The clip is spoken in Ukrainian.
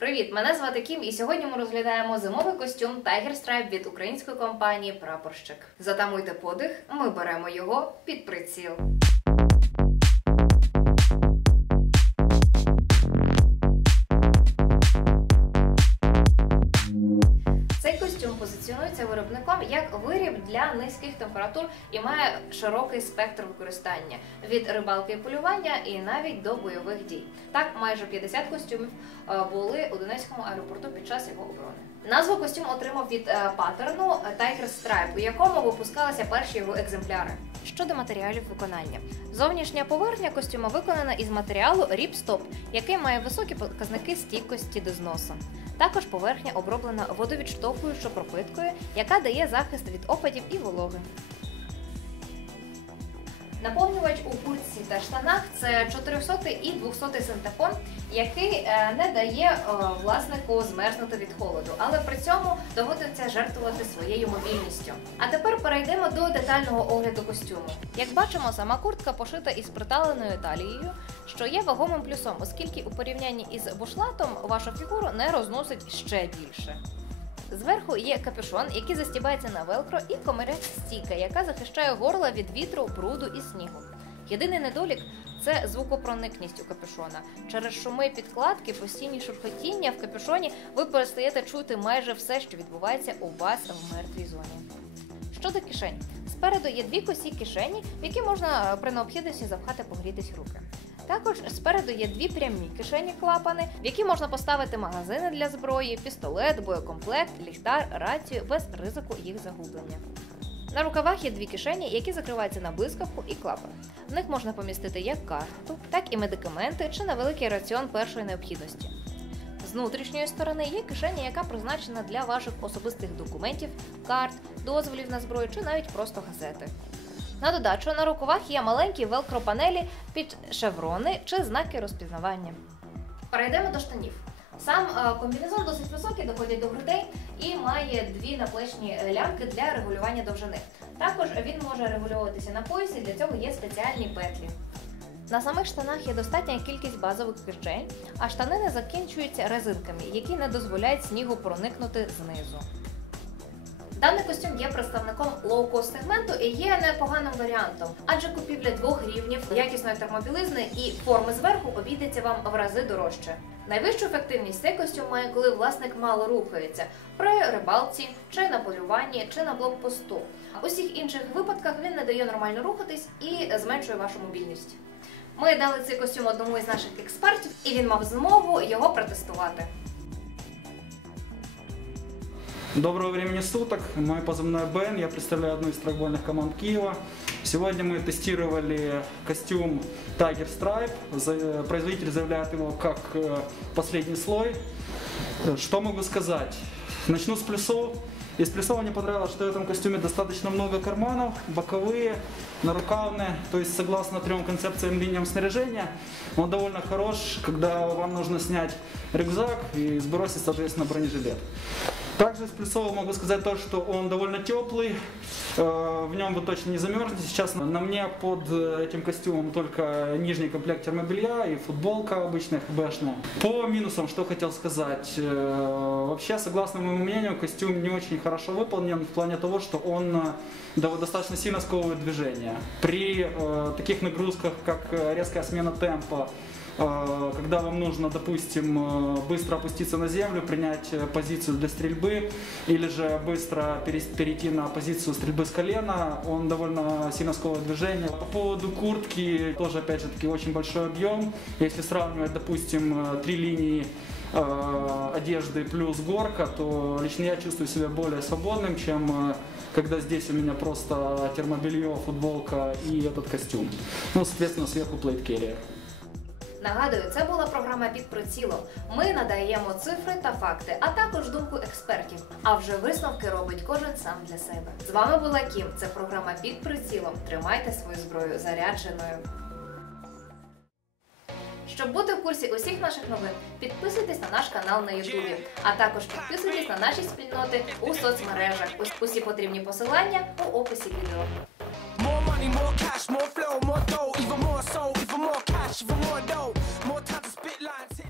Привіт, мене звати Кім, і сьогодні ми розглядаємо зимовий костюм Tiger Stripe від української компанії Прапорщик. Затамуйте подих, ми беремо його під приціл. Позиціонується виробником як виріб для низьких температур і має широкий спектр використання від рибалки і полювання і навіть до бойових дій. Так, майже 50 костюмів е, були у Донецькому аеропорту під час його оборони. Назву костюм отримав від е, паттерну Tiger Stripe, у якому випускалися перші його екземпляри. Щодо матеріалів виконання, зовнішня поверхня костюма виконана із матеріалу Ripstop, який має високі показники стійкості до зносу. Також поверхня оброблена водовідштовхуючою пропиткою, яка дає захист від опадів і вологи. Наповнювач у куртці та штанах це 400 і 200 синтепон, який е, не дає е, власнику змерзнути від холоду, але при цьому доводиться жертвувати своєю мобільністю. А тепер перейдемо до детального огляду костюму. Як бачимо, сама куртка пошита із приталеною талією, що є вагомим плюсом, оскільки у порівнянні із бушлатом вашу фігуру не розносить ще більше. Зверху є капюшон, який застібається на велкро, і комирець стійка, яка захищає горло від вітру, бруду і снігу. Єдиний недолік це звукопроникність у капюшона. Через шуми підкладки, постійні шурхотіння в капюшоні ви перестаєте чути майже все, що відбувається у вас в мертвій зоні. Щодо кишень, спереду є дві косі кишені, в які можна при необхідності запхати погрітись руки. Також спереду є дві прямі кишені клапани, в які можна поставити магазини для зброї, пістолет, боєкомплект, ліхтар, рацію без ризику їх загублення. На рукавах є дві кишені, які закриваються на блискавку і клапан. В них можна помістити як карту, так і медикаменти чи невеликий раціон першої необхідності. З внутрішньої сторони є кишеня, яка призначена для ваших особистих документів, карт, дозволів на зброю чи навіть просто газети. На додачу на рукавах є маленькі велкро-панелі під шеврони чи знаки розпізнавання. Перейдемо до штанів. Сам е, комбінезон досить високий, доходить до грудей і має дві наплечні е, лямки для регулювання довжини. Також він може регулюватися на поясі, для цього є спеціальні петлі. На самих штанах є достатня кількість базових кишень, а штанини закінчуються резинками, які не дозволяють снігу проникнути знизу. Даний костюм є представником лоу-кост сегменту і є непоганим варіантом, адже купівля двох рівнів якісної термобілизни і форми зверху обійдеться вам в рази дорожче. Найвищу ефективність цей костюм має, коли власник мало рухається при рибалці, чи на полюванні, чи на блокпосту. У всіх інших випадках він не дає нормально рухатись і зменшує вашу мобільність. Ми дали цей костюм одному із наших експертів, і він мав змогу його протестувати. Доброго времени суток. Мой позывной Бен. Я представляю одну из страйкбольных команд Киева. Сегодня мы тестировали костюм Tiger Stripe. Производитель заявляет его как э, последний слой. Что могу сказать? Начну с плюсов. Из плюсов мне понравилось, что в этом костюме достаточно много карманов, боковые, нарукавные, то есть согласно трем концепциям линиям снаряжения, он довольно хорош, когда вам нужно снять рюкзак и сбросить, соответственно, бронежилет. Также из плюсов могу сказать то, что он довольно теплый, э, в нем вы точно не замерзнете. Сейчас на мне под э, этим костюмом только нижний комплект термобелья и футболка обычная хбшная. По минусам, что хотел сказать. Э, Вообще, согласно моему мнению, костюм не очень хорошо выполнен в плане того, что он достаточно сильно сковывает движение. При таких нагрузках, как резкая смена темпа, когда вам нужно, допустим, э, быстро опуститься на землю, принять э, позицию для стрельбы, или же быстро перейти на позицию стрельбы с колена, он довольно сильно сковывает движение. По поводу куртки, тоже, опять же таки, очень большой объем. Если сравнивать, допустим, э, три линии одежды плюс горка, то лично я чувствую себя более свободным, чем когда здесь у меня просто термобелье, футболка и этот костюм. Ну, соответственно, сверху плейт carrier. Нагадую, це була програма під прицілом. Ми надаємо цифри та факти, а також думку експертів. А вже висновки робить кожен сам для себе. З вами була Кім. Це програма під прицілом. Тримайте свою зброю зарядженою. Щоб бути в курсі усіх наших новин, підписуйтесь на наш канал на Ютубі, а також підписуйтесь на наші спільноти у соцмережах. Ус- Усі потрібні посилання у описі відео. Money, more cash, more flow, more dough, even more so, even more cash, even more dough. More time to spit lines.